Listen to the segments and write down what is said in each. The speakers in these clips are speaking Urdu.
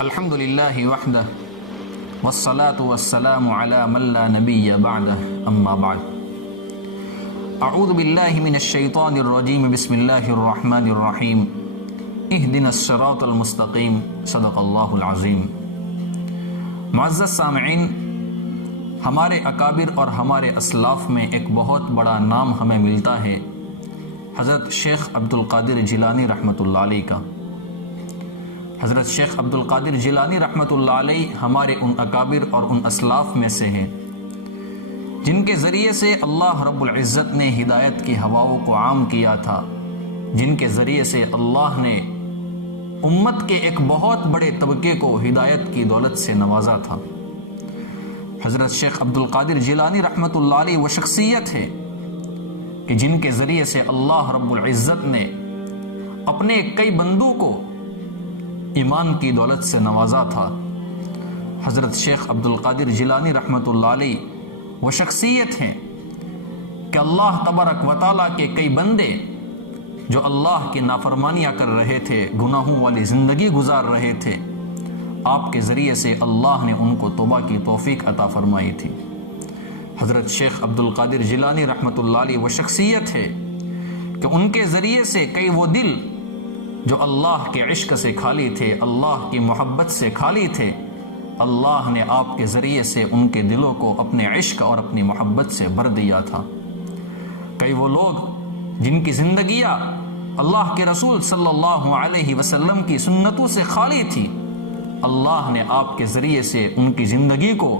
الحمد للہ وحدہ والصلاة والسلام علی من لا نبی بعدہ اما بعد اعوذ باللہ من الشیطان الرجیم بسم اللہ الرحمن الرحیم اہدنا الصراط المستقیم صدق اللہ العظیم۔ معزز سامعین، ہمارے اکابر اور ہمارے اسلاف میں ایک بہت بڑا نام ہمیں ملتا ہے، حضرت شیخ عبدالقادر جیلانی رحمۃ اللہ علیہ کا۔ حضرت شیخ عبدالقادر جیلانی رحمۃ اللہ علیہ ہمارے ان اکابر اور ان اسلاف میں سے ہیں جن کے ذریعے سے اللہ رب العزت نے ہدایت کی ہواؤں کو عام کیا تھا، جن کے ذریعے سے اللہ نے امت کے ایک بہت بڑے طبقے کو ہدایت کی دولت سے نوازا تھا۔ حضرت شیخ عبدالقادر جیلانی رحمۃ اللہ علیہ وہ شخصیت ہے کہ جن کے ذریعے سے اللہ رب العزت نے اپنے کئی بندوں کو ایمان کی دولت سے نوازا تھا۔ حضرت شیخ عبدالقادر جیلانی رحمۃ اللہ علیہ وہ شخصیت ہیں کہ اللہ تبارک و تعالیٰ کے کئی بندے جو اللہ کی نافرمانیاں کر رہے تھے، گناہوں والی زندگی گزار رہے تھے، آپ کے ذریعے سے اللہ نے ان کو توبہ کی توفیق عطا فرمائی تھی۔ حضرت شیخ عبدالقادر جیلانی رحمۃ اللہ علیہ وہ شخصیت ہے کہ ان کے ذریعے سے کئی وہ دل جو اللہ کے عشق سے خالی تھے، اللہ کی محبت سے خالی تھے، اللہ نے آپ کے ذریعے سے ان کے دلوں کو اپنے عشق اور اپنی محبت سے بھر دیا تھا۔ کئی وہ لوگ جن کی زندگیاں اللہ کے رسول صلی اللہ علیہ وسلم کی سنتوں سے خالی تھی، اللہ نے آپ کے ذریعے سے ان کی زندگی کو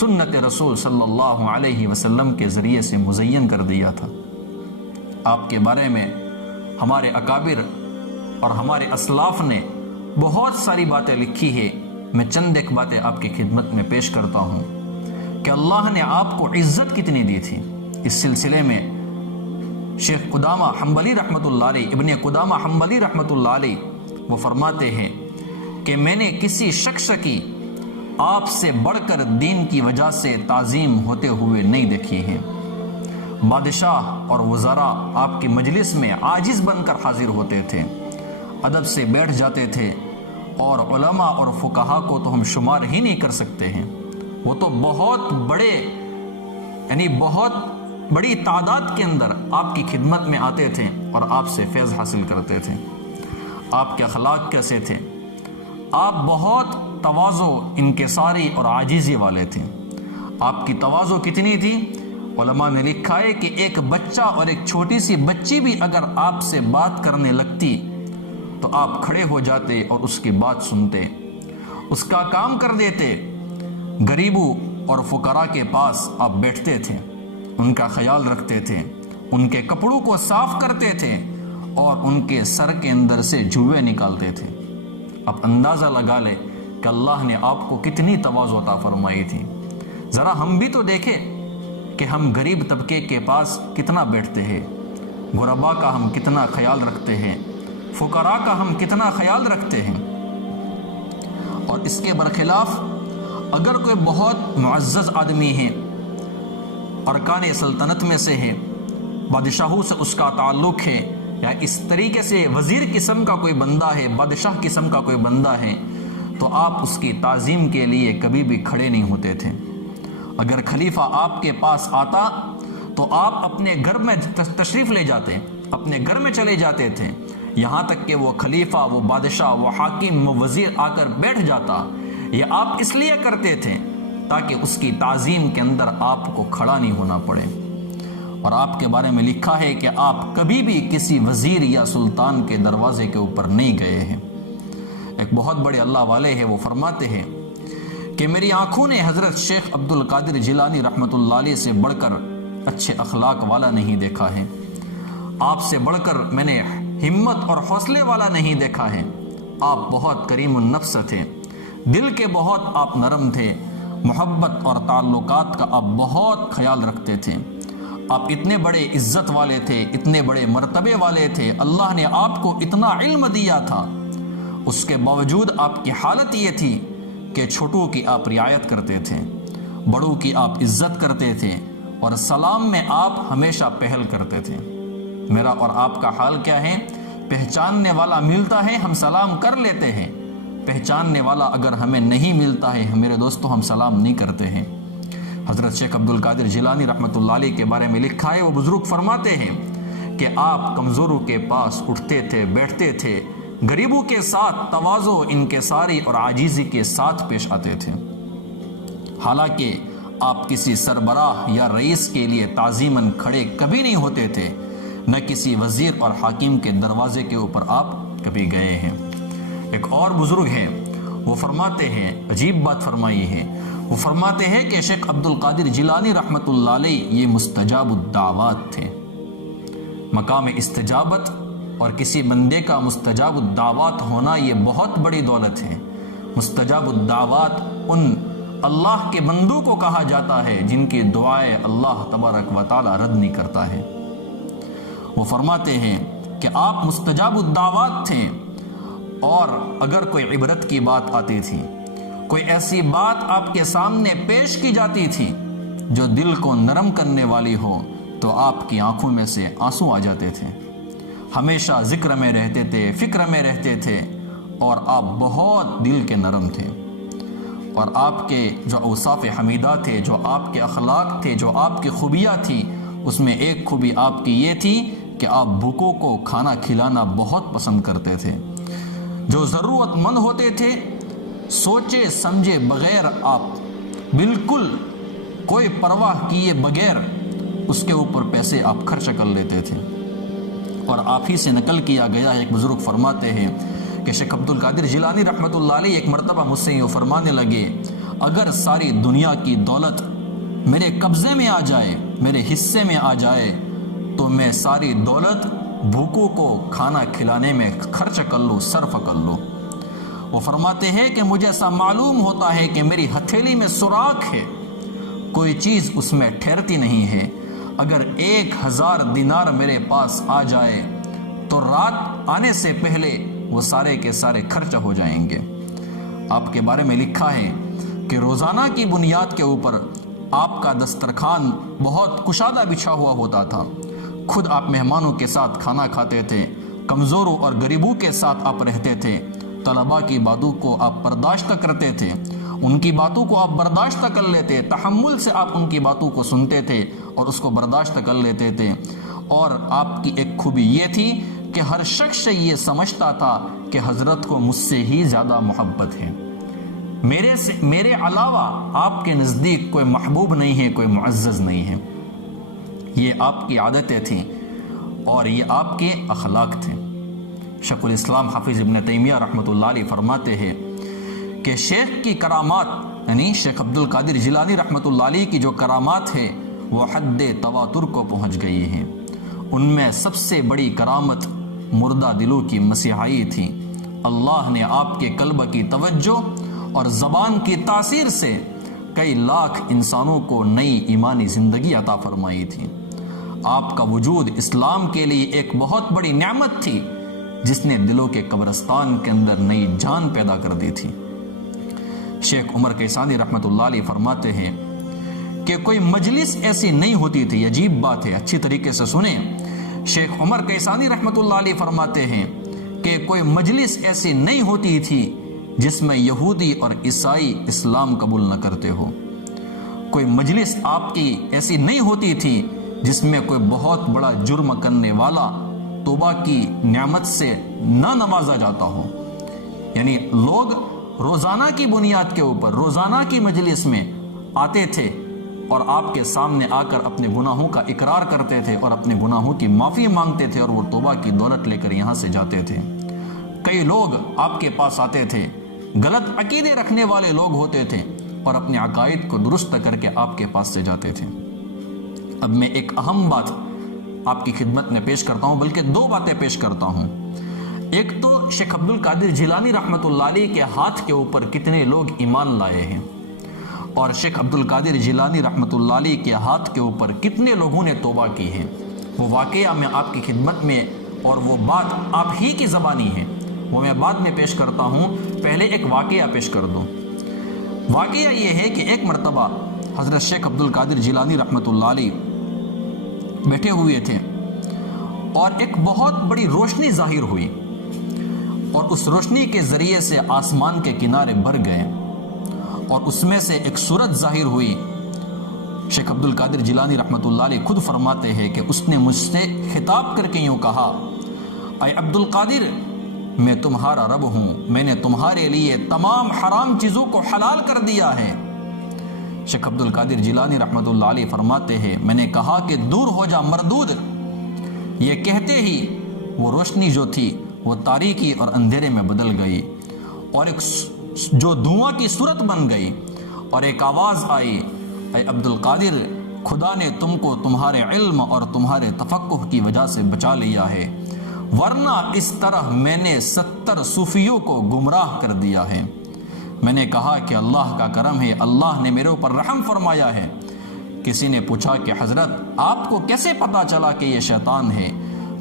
سنت رسول صلی اللہ علیہ وسلم کے ذریعے سے مزین کر دیا تھا۔ آپ کے بارے میں ہمارے اکابر اور ہمارے اسلاف نے بہت ساری باتیں لکھی ہے، میں چند ایک باتیں آپ کی خدمت میں پیش کرتا ہوں کہ اللہ نے آپ کو عزت کتنی دی تھی۔ اس سلسلے میں شیخ قدامہ حنبلی رحمۃ اللہ علیہ، ابن قدامہ حنبلی رحمۃ اللہ علیہ وہ فرماتے ہیں کہ میں نے کسی شخص کی آپ سے بڑھ کر دین کی وجہ سے تعظیم ہوتے ہوئے نہیں دیکھی ہے۔ بادشاہ اور وزراء آپ کی مجلس میں عاجز بن کر حاضر ہوتے تھے، ادب سے بیٹھ جاتے تھے، اور علماء اور فقہاء کو تو ہم شمار ہی نہیں کر سکتے ہیں، وہ تو بہت بڑے بہت بڑی تعداد کے اندر آپ کی خدمت میں آتے تھے اور آپ سے فیض حاصل کرتے تھے۔ آپ کے اخلاق کیسے تھے؟ آپ بہت تواضع، انکساری اور عاجزی والے تھے۔ آپ کی تواضع کتنی تھی؟ علماء نے لکھا ہے کہ ایک بچہ اور ایک چھوٹی سی بچی بھی اگر آپ سے بات کرنے لگتی تو آپ کھڑے ہو جاتے اور اس کی بات سنتے، اس کا کام کر دیتے۔ غریبوں اور فقراء کے پاس آپ بیٹھتے تھے، ان کا خیال رکھتے تھے، ان کے کپڑوں کو صاف کرتے تھے اور ان کے سر کے اندر سے جوئیں نکالتے تھے۔ اب اندازہ لگا لے کہ اللہ نے آپ کو کتنی تواضع عطا فرمائی تھی۔ ذرا ہم بھی تو دیکھیں کہ ہم غریب طبقے کے پاس کتنا بیٹھتے ہیں، غرباء کا ہم کتنا خیال رکھتے ہیں، فقراء کا ہم کتنا خیال رکھتے ہیں۔ اور اس کے برخلاف اگر کوئی بہت معزز آدمی ہے، ارکان سلطنت میں سے ہے، بادشاہوں سے اس کا تعلق ہے، یا اس طریقے سے وزیر قسم کا کوئی بندہ ہے، بادشاہ قسم کا کوئی بندہ ہے، تو آپ اس کی تعظیم کے لیے کبھی بھی کھڑے نہیں ہوتے تھے۔ اگر خلیفہ آپ کے پاس آتا تو آپ اپنے گھر میں تشریف لے جاتے، اپنے گھر میں چلے جاتے تھے، یہاں تک کہ وہ خلیفہ، وہ بادشاہ، وہ حاکم، وہ وزیر آ کر بیٹھ جاتا۔ یہ آپ اس لیے کرتے تھے تاکہ اس کی تعظیم کے اندر آپ کو کھڑا نہیں ہونا پڑے۔ اور آپ کے بارے میں لکھا ہے کہ آپ کبھی بھی کسی وزیر یا سلطان کے دروازے کے اوپر نہیں گئے ہیں۔ ایک بہت بڑے اللہ والے ہیں، وہ فرماتے ہیں کہ میری آنکھوں نے حضرت شیخ عبدالقادر جیلانی رحمۃ اللہ علیہ سے بڑھ کر اچھے اخلاق والا نہیں دیکھا ہے، آپ سے بڑھ کر میں نے ہمت اور حوصلے والا نہیں دیکھا ہے۔ آپ بہت کریم النفس تھے، دل کے بہت آپ نرم تھے، محبت اور تعلقات کا آپ بہت خیال رکھتے تھے۔ آپ اتنے بڑے عزت والے تھے، اتنے بڑے مرتبے والے تھے، اللہ نے آپ کو اتنا علم دیا تھا، اس کے باوجود آپ کی حالت یہ تھی کہ چھوٹوں کی آپ رعایت کرتے تھے، بڑوں کی آپ عزت کرتے تھے، اور سلام میں آپ ہمیشہ پہل کرتے تھے۔ میرا اور آپ کا حال کیا ہے؟ پہچاننے والا ملتا ہے، ہم سلام کر لیتے ہیں، پہچاننے والا اگر ہمیں نہیں ملتا ہے میرے دوستو ہم سلام نہیں کرتے ہیں۔ حضرت شیخ عبد القادر جیلانی رحمۃ اللہ علیہ کے بارے میں لکھا ہے، وہ بزرگ فرماتے ہیں کہ آپ کمزوروں کے پاس اٹھتے تھے، بیٹھتے تھے، غریبوں کے ساتھ تواضع، انکساری اور عاجزی کے ساتھ پیش آتے تھے۔ حالانکہ آپ کسی سربراہ یا رئیس کے لیے تعظیماً کھڑے کبھی نہیں ہوتے تھے، نہ کسی وزیر اور حاکم کے دروازے کے اوپر آپ کبھی گئے ہیں۔ ایک اور بزرگ ہیں، وہ فرماتے ہیں، عجیب بات فرمائی ہے، وہ فرماتے ہیں کہ شیخ عبد القادر جیلانی رحمۃ اللہ علیہ یہ مستجاب الدعوات تھے۔ مقام استجابت اور کسی بندے کا مستجاب الدعوات ہونا یہ بہت بڑی دولت ہے۔ مستجاب الدعوات ان اللہ کے بندوں کو کہا جاتا ہے جن کی دعائیں اللہ تبارک و تعالی رد نہیں کرتا ہے۔ وہ فرماتے ہیں کہ آپ مستجاب الدعوات تھے، اور اگر کوئی عبرت کی بات آتی تھی، کوئی ایسی بات آپ کے سامنے پیش کی جاتی تھی جو دل کو نرم کرنے والی ہو، تو آپ کی آنکھوں میں سے آنسو آ جاتے تھے۔ ہمیشہ ذکر میں رہتے تھے، فکر میں رہتے تھے، اور آپ بہت دل کے نرم تھے۔ اور آپ کے جو اوصاف حمیدہ تھے، جو آپ کے اخلاق تھے، جو آپ کی خوبیاں تھی، اس میں ایک خوبی آپ کی یہ تھی کہ آپ بھوکوں کو کھانا کھلانا بہت پسند کرتے تھے۔ جو ضرورت مند ہوتے تھے، سوچے سمجھے بغیر آپ بالکل کوئی پرواہ کیے بغیر اس کے اوپر پیسے آپ خرچ کر لیتے تھے۔ اور آپ ہی سے نقل کیا گیا ہے، ایک بزرگ فرماتے ہیں کہ شیخ عبد القادر جیلانی رحمۃ اللہ علیہ ایک مرتبہ مجھ سے یہ فرمانے لگے، اگر ساری دنیا کی دولت میرے قبضے میں آ جائے، میرے حصے میں آ جائے، تو میں ساری دولت بھوکوں کو کھانا کھلانے میں خرچ کر لوں، صرف کر لوں۔ وہ فرماتے ہیں کہ مجھے ایسا معلوم ہوتا ہے کہ میری ہتھیلی میں سوراخ ہے، کوئی چیز اس میں ٹھہرتی نہیں ہے۔ اگر 1000 دینار میرے پاس آ جائے تو رات آنے سے پہلے وہ سارے کے سارے خرچ ہو جائیں گے۔ آپ کے بارے میں لکھا ہے کہ روزانہ کی بنیاد کے اوپر آپ کا دسترخوان بہت کشادہ بچھا ہوا ہوتا تھا، خود آپ مہمانوں کے ساتھ کھانا کھاتے تھے، کمزوروں اور غریبوں کے ساتھ آپ رہتے تھے، طلباء کی باتوں کو آپ برداشت کرتے تھے، ان کی باتوں کو آپ برداشت کر لیتے، تحمل سے آپ ان کی باتوں کو سنتے تھے اور اس کو برداشت کر لیتے تھے۔ اور آپ کی ایک خوبی یہ تھی کہ ہر شخص یہ سمجھتا تھا کہ حضرت کو مجھ سے ہی زیادہ محبت ہے، میرے علاوہ آپ کے نزدیک کوئی محبوب نہیں ہے، کوئی معزز نہیں ہے۔ یہ آپ کی عادتیں تھیں اور یہ آپ کے اخلاق تھے۔ شیخ الاسلام حافظ ابن تیمیہ رحمۃ اللہ علیہ فرماتے ہیں کہ شیخ کی کرامات، یعنی شیخ عبد القادر جیلانی رحمۃ اللہ علیہ کی جو کرامات ہے وہ حد تواتر کو پہنچ گئی ہیں۔ ان میں سب سے بڑی کرامت مردہ دلوں کی مسیحائی تھی۔ اللہ نے آپ کے قلب کی توجہ اور زبان کی تاثیر سے کئی لاکھ انسانوں کو نئی ایمانی زندگی عطا فرمائی تھی۔ آپ کا وجود اسلام کے لیے ایک بہت بڑی نعمت تھی جس نے دلوں کے قبرستان کے اندر نئی جان پیدا کر دی تھی۔ شیخ عمر کیسانی رحمۃ اللہ علیہ فرماتے ہیں کہ کوئی مجلس ایسی نہیں ہوتی تھی، عجیب بات ہے، اچھی طریقے سے سنیں۔ شیخ عمر کیسانی رحمۃ اللہ علیہ فرماتے ہیں کہ کوئی مجلس ایسی نہیں ہوتی تھی جس میں یہودی اور عیسائی اسلام قبول نہ کرتے ہو۔ کوئی مجلس آپ کی ایسی نہیں ہوتی تھی جس میں کوئی بہت بڑا جرم کرنے والا توبہ کی نعمت سے نہ نوازا جاتا ہو۔ یعنی لوگ روزانہ کی بنیاد کے اوپر روزانہ کی مجلس میں آتے تھے اور آپ کے سامنے آ کر اپنے گناہوں کا اقرار کرتے تھے اور اپنے گناہوں کی معافی مانگتے تھے، اور وہ توبہ کی دولت لے کر یہاں سے جاتے تھے۔ کئی لوگ آپ کے پاس آتے تھے، غلط عقیدے رکھنے والے لوگ ہوتے تھے، اور اپنے عقائد کو درست کر کے آپ کے پاس سے جاتے تھے۔ اب میں ایک اہم بات آپ کی خدمت میں پیش کرتا ہوں، بلکہ دو باتیں پیش کرتا ہوں۔ ایک تو شیخ عبد القادر جیلانی رحمۃ اللہ علیہ کے ہاتھ کے اوپر کتنے لوگ ایمان لائے ہیں، اور شیخ عبد القادر جیلانی رحمۃ اللہ علیہ کے ہاتھ کے اوپر کتنے لوگوں نے توبہ کی ہے۔ وہ واقعہ میں آپ کی خدمت میں، اور وہ بات آپ ہی کی زبانی ہے، وہ میں بعد میں پیش کرتا ہوں، پہلے ایک واقعہ پیش کر دوں۔ واقعہ یہ ہے کہ ایک مرتبہ حضرت شیخ عبد القادر جیلانی رحمۃ اللہ علیہ بیٹھے ہوئے تھے، اور ایک بہت بڑی روشنی ظاہر ہوئی، اور اس روشنی کے ذریعے سے آسمان کے کنارے بھر گئے اور اس میں سے ایک صورت ظاہر ہوئی۔ شیخ عبد القادر جیلانی رحمۃ اللہ علیہ خود فرماتے ہیں کہ اس نے مجھ سے خطاب کر کے یوں کہا، اے عبد القادر، میں تمہارا رب ہوں، میں نے تمہارے لیے تمام حرام چیزوں کو حلال کر دیا ہے۔ شیخ عبد القادر جیلانی رحمۃ اللہ علیہ فرماتے ہیں، میں نے کہا کہ دور ہو جا مردود۔ یہ کہتے ہی وہ روشنی جو تھی وہ تاریکی اور اندھیرے میں بدل گئی اور ایک جو دھواں کی صورت بن گئی، اور ایک آواز آئی، اے عبد القادر، خدا نے تم کو تمہارے علم اور تمہارے تفقہ کی وجہ سے بچا لیا ہے، ورنہ اس طرح میں نے 70 صوفیوں کو گمراہ کر دیا ہے۔ میں نے کہا کہ اللہ کا کرم ہے، اللہ نے میرے اوپر رحم فرمایا ہے۔ کسی نے پوچھا کہ حضرت آپ کو کیسے پتا چلا کہ یہ شیطان ہے؟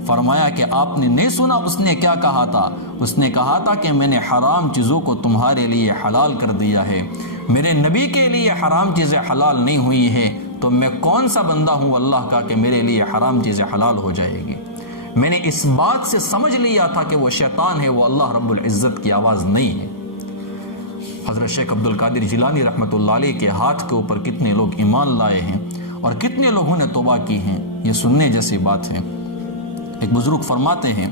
فرمایا کہ آپ نے نہیں سنا اس نے کیا کہا تھا؟ اس نے کہا تھا کہ میں نے حرام چیزوں کو تمہارے لیے حلال کر دیا ہے، میرے نبی کے لیے حرام چیزیں حلال نہیں ہوئی ہیں، تو میں کون سا بندہ ہوں اللہ کا کہ میرے لیے حرام چیزیں حلال ہو جائے گی؟ میں نے اس بات سے سمجھ لیا تھا کہ وہ شیطان ہے، وہ اللہ رب العزت کی آواز نہیں ہے۔ حضرت شیخ عبد القادر جیلانی رحمۃ اللہ علیہ کے ہاتھ کے اوپر کتنے لوگ ایمان لائے ہیں اور کتنے لوگوں نے توبہ کی ہیں، یہ سننے جیسی بات ہے۔ ایک بزرگ فرماتے ہیں،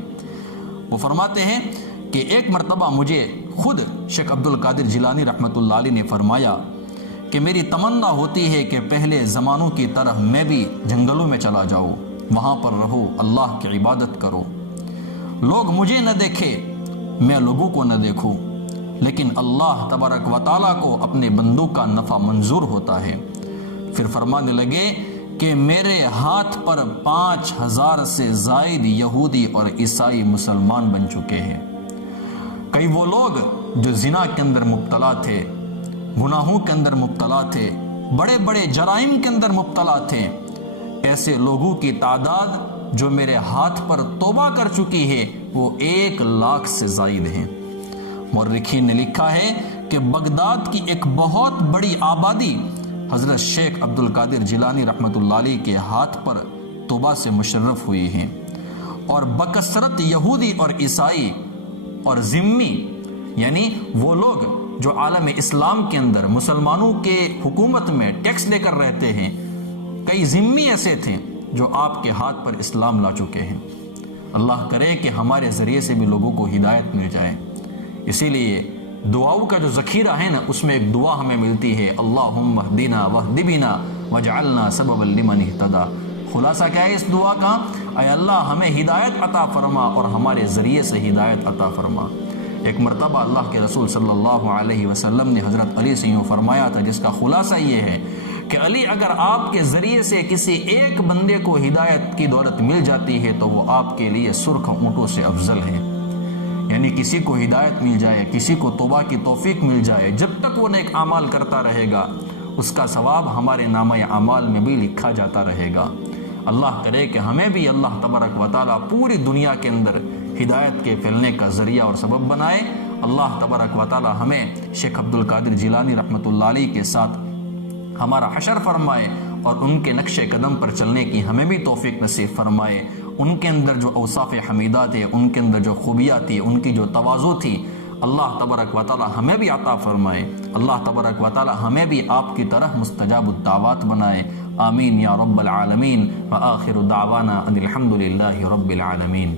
وہ فرماتے ہیں کہ ایک مرتبہ مجھے خود شیخ عبد القادر جیلانی رحمۃ اللہ علیہ نے فرمایا کہ میری تمنا ہوتی ہے کہ پہلے زمانوں کی طرح میں بھی جنگلوں میں چلا جاؤں، وہاں پر رہو، اللہ کی عبادت کرو، لوگ مجھے نہ دیکھے، میں لوگوں کو نہ دیکھوں، لیکن اللہ تبارک و تعالیٰ کو اپنے بندوں کا نفع منظور ہوتا ہے۔ پھر فرمانے لگے کہ میرے ہاتھ پر 5000 سے زائد یہودی اور عیسائی مسلمان بن چکے ہیں۔ کئی وہ لوگ جو زنا کے اندر مبتلا تھے، گناہوں کے اندر مبتلا تھے، بڑے بڑے جرائم کے اندر مبتلا تھے، ایسے لوگوں کی تعداد جو میرے ہاتھ پر توبہ کر چکی ہے وہ 1 لاکھ سے زائد ہیں۔ مورخین نے لکھا ہے کہ بغداد کی ایک بہت بڑی آبادی حضرت شیخ عبد القادر جیلانی رحمۃ اللہ علیہ کے ہاتھ پر توبہ سے مشرف ہوئی ہیں، اور بکثرت یہودی اور عیسائی اور ذمی، یعنی وہ لوگ جو عالم اسلام کے اندر مسلمانوں کے حکومت میں ٹیکس لے کر رہتے ہیں، کئی ذمی ایسے تھے جو آپ کے ہاتھ پر اسلام لا چکے ہیں۔ اللہ کرے کہ ہمارے ذریعے سے بھی لوگوں کو ہدایت مل جائے۔ اسی لیے دعاؤں کا جو ذخیرہ ہے نا، اس میں ایک دعا ہمیں ملتی ہے، اللہم اہدنا واہد بنا واجعلنا سببا لمن اہتدی۔ خلاصہ کیا ہے اس دعا کا؟ اے اللہ ہمیں ہدایت عطا فرما اور ہمارے ذریعے سے ہدایت عطا فرما۔ ایک مرتبہ اللہ کے رسول صلی اللہ علیہ وسلم نے حضرت علی سے یوں فرمایا تھا، جس کا خلاصہ یہ ہے کہ علی، اگر آپ کے ذریعے سے کسی ایک بندے کو ہدایت کی دولت مل جاتی ہے تو وہ آپ کے لیے سرخ اونٹوں سے افضل ہے۔ یعنی کسی کو ہدایت مل جائے، کسی کو توبہ کی توفیق مل جائے، جب تک وہ نیک اعمال کرتا رہے گا اس کا ثواب ہمارے نامہ اعمال میں بھی لکھا جاتا رہے گا۔ اللہ کرے کہ ہمیں بھی اللہ تبارک و تعالیٰ پوری دنیا کے اندر ہدایت کے پھیلنے کا ذریعہ اور سبب بنائے۔ اللہ تبارک و تعالیٰ ہمیں شیخ عبد القادر جیلانی رحمۃ اللہ علیہ کے ساتھ ہمارا حشر فرمائے اور ان کے نقش قدم پر چلنے کی ہمیں بھی توفیق نصیب فرمائے۔ ان کے اندر جو اوصاف حمیدہ تھے، ان کے اندر جو خوبیاں تھی، ان کی جو تواضع تھی، اللہ تبارک و تعالی ہمیں بھی عطا فرمائے۔ اللہ تبارک و تعالی ہمیں بھی آپ کی طرح مستجاب الدعوات بنائے۔ آمین یا رب العالمین۔ وآخر دعوانا ان الحمد للہ رب العالمین۔